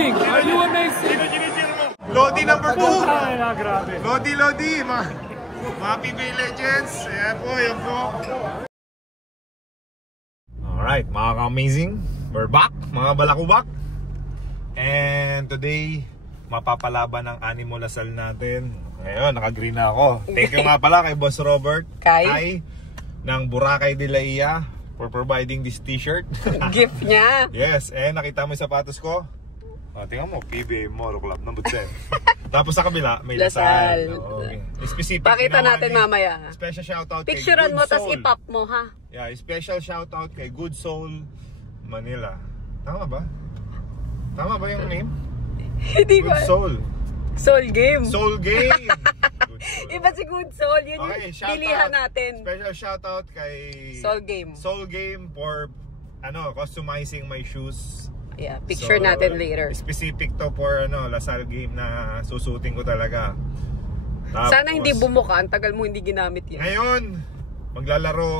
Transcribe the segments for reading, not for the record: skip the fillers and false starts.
amazing? Are you amazing? Lodi number 2. Grabe. Lodi. Mga PBA Legends. Ayan po, yan po. Alright, mga ka-amazing. We're back, mga balakubak. And today, mapapalaban ang animo lasal natin. Ngayon, naka-green na ako. Thank you nga pala kay Boss Robert Kai ng Boracay de la Ia for providing this t-shirt. Gift niya. Yes, and nakita mo yung sapatos ko. Tingnan mo, PBA Motor Club number 10. Tapos sa kabila, may Lasal. Okay. Specific. Pakita natin mamaya. Special shoutout kay Picturean mo, tas Soul. ipop mo, ha? Yeah, special shoutout kay Good Soul Manila. Tama ba? Tama ba yung name? Hindi ba? Good Soul. Soul Game. Soul Game. Good Soul. Iba si Good Soul. Yun okay, yung bilihan natin. Special shoutout kay Soul Game. Soul Game for customizing my shoes. Yeah, picture natin later. Specific to for Lasal game na susutin ko talaga. Tapos, sana hindi bumuka, ang tagal mo hindi ginamit yan. Ngayon,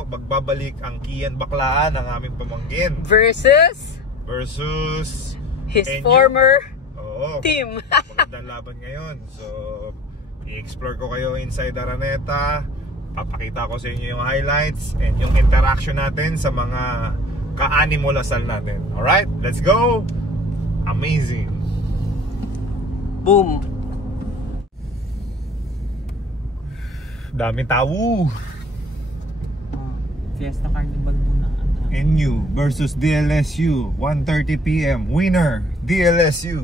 magbabalik ang Kian Baklaan, ang aming pamangkin. Versus NU. his former team. Magandang laban ngayon. So, i-explore ko kayo inside Araneta. Papakita ko sa inyo yung highlights and yung interaction natin sa mga ka-animo Lasal natin. Alright, let's go! Amazing! Boom! Daming tao! Fiesta Carnival muna. NU versus DLSU, 1:30 PM. Winner, DLSU.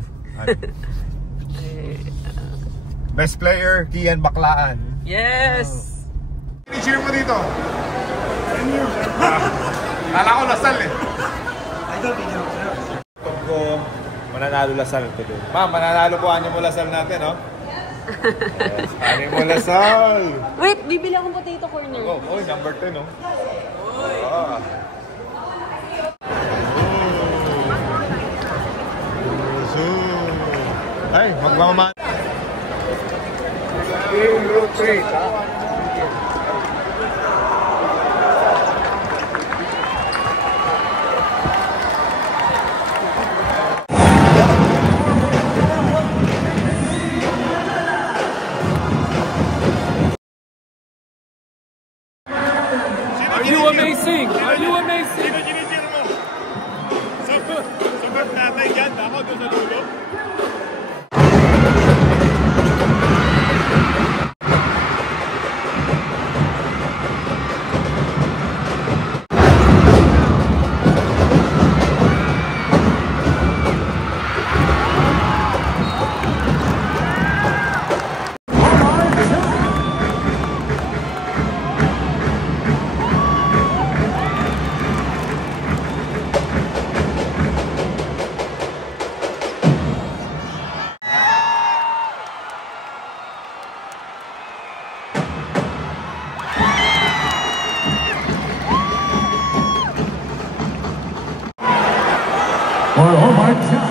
Best player, Kian Baklaan. Yes! I-cheer mo dito. NU. Kala ko Lasal eh. Top ko, mananalo Lasal today. Ma'am, mananalo po animo Lasal natin, no? Yes, animo Lasal. Wait, bibili akong potato corner. Oh, number 10, no? Ay, magmamahal. Are you amazing? Are you amazing? Sagot natin yan. Ako doon sa dulo. Oh my God.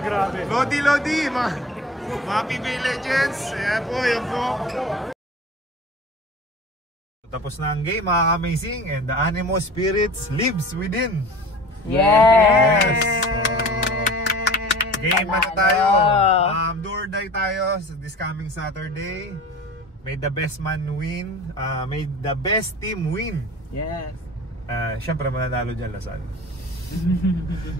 grabe. Lodi, mga PBA Legends. Ayan po, yan po. Tapos na ang game, mga amazing, and the animal spirits lives within. Yes! Game na tayo. Do or die tayo this coming Saturday. May the best man win. May the best team win. Yes. Siyempre mananalo dyan, Lasal.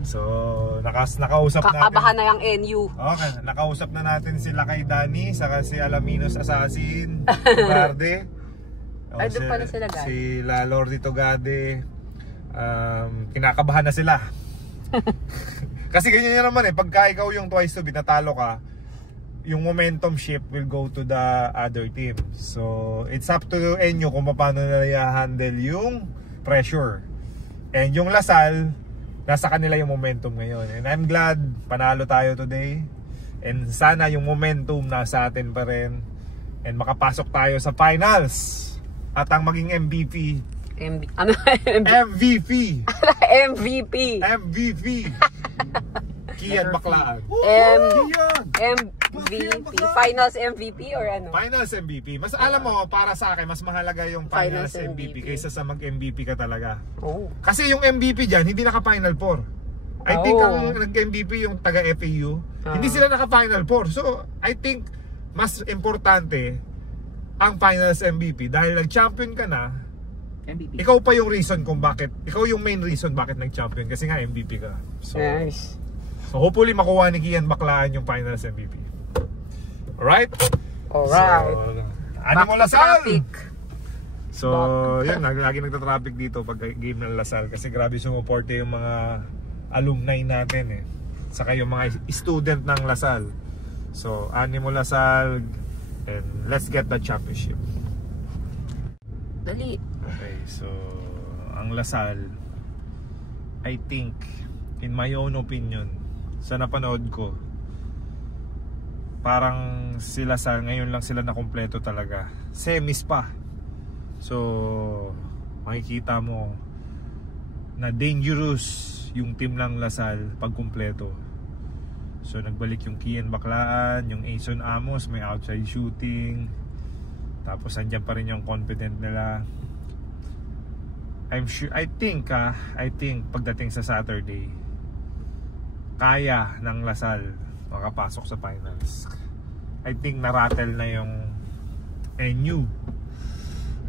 So, nakausap natin. Kakabahan na yung NU. Okay, nakausap na natin sila kay Danny, saka si Alaminos Assassin, Garde. Ay, doon pala sila, Gade. Sila Lordy Togade. Kinakabahan na sila. Kasi ganyan yan naman pagka ikaw yung twice to beat, natalo ka, yung momentum shift will go to the other team. So, it's up to Enyo kung paano nila i-handle yung pressure. And yung Lasal, nasa kanila yung momentum ngayon. And I'm glad panalo tayo today. And sana yung momentum nasa atin pa rin. And makapasok tayo sa finals. At ang maging MVP. MVP. Kian Baklaan. MVP. Finals MVP or ano? Finals MVP. Mas alam mo, para sa akin, mas mahalaga yung finals MVP kaysa sa mag-MVP ka talaga. Oh. Kasi yung MVP dyan, hindi naka-Final 4. I think ang nag-MVP yung taga-FAU, hindi sila naka-Final 4. So, I think, mas importante ang finals MVP. Dahil nag-champion ka na, MVP. Ikaw pa yung reason kung bakit, ikaw yung main reason bakit nag-champion. Kasi nga MVP ka. So, nice. So hopefully makuha ni Kian Baklaan yung finals MVP. Alright? Alright. So, Animal Lasal! So, yun, lagi nagtatraffic dito pag game ng Lasal. Kasi grabe sumuporte yung mga alumni natin Saka yung mga student ng Lasal. So, Animal Lasal, and let's get the championship. Dali. Okay, so ang Lasal, I think, in my own opinion, sa napanood ko, parang si Lasal ngayon lang sila na kumpleto talaga. Semis pa. So makikita mo na dangerous yung team ng Lasal pag kumpleto. So nagbalik yung Kian Baklaan, yung Ason Amos, may outside shooting. Tapos andyan pa rin yung confident nila. I think pagdating sa Saturday, kaya ng Lasal makapasok sa finals. I think na-rattle na yung NU.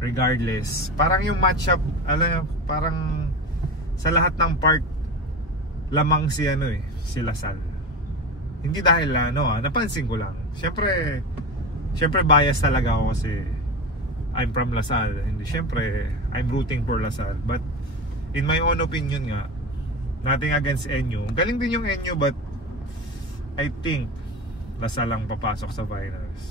Regardless, parang yung matchup, alam nyo, parang sa lahat ng part lamang si si Lasal. Hindi dahil napansin ko lang. Siyempre bias talaga ako kasi I'm from Lasal. Hindi, siyempre I'm rooting for Lasal. But in my own opinion nga, nothing against NU. Galing din yung NU, but I think Lasal lang papasok sa finals.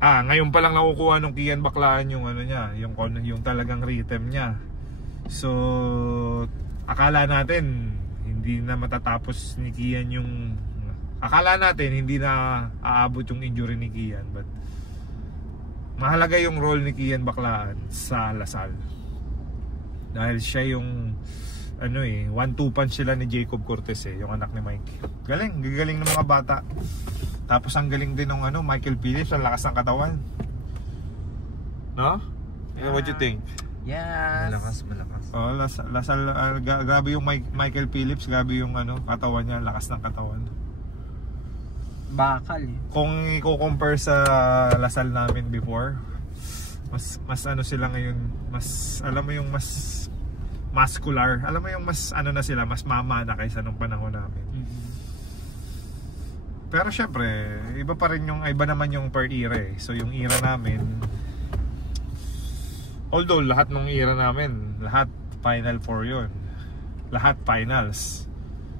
Ngayon pa lang nakukuha ng Kian Baklaan yung niya, yung talagang rhythm niya. So akala natin hindi na matatapos ni Kian akala natin hindi na aabot yung injury ni Kian, but mahalaga yung role ni Kian Baklaan sa Lasal. Dahil siya yung 1-2 punch sila ni Jacob Cortez yung anak ni Mike. Galing ng mga bata. Tapos ang galing din ng Michael Phillips, ang lakas ng katawan. No? What you think? Yes. Malakas. Lasal, grabe yung Michael Phillips, grabe yung katawan niya, lakas ng katawan. Bakal Kung i-compare sa Lasal namin before, mas sila ngayon, mas alam mo yung mas muscular, alam mo yung mas na sila, mas mama na kaysa nung panahon namin. Pero syempre, iba naman yung per era So yung era namin, although lahat ng era namin, lahat Final 4 yun. Lahat finals.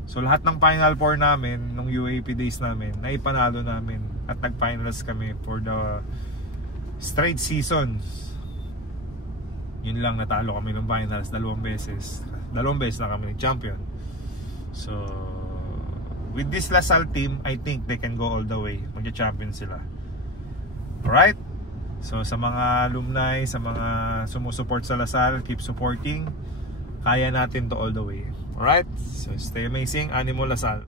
So lahat ng Final 4 namin, nung UAP days namin, naipanalo namin. At nag-finals kami for the straight seasons. Yun lang, natalo kami ng finals 2 beses. 2 beses na kami champion. So with this Lasal team, I think they can go all the way. Magja-champion sila. Alright? So sa mga alumni, sa mga sumusuport sa Lasal, keep supporting. Kaya natin to all the way. Alright? So stay amazing, Animal Lasal.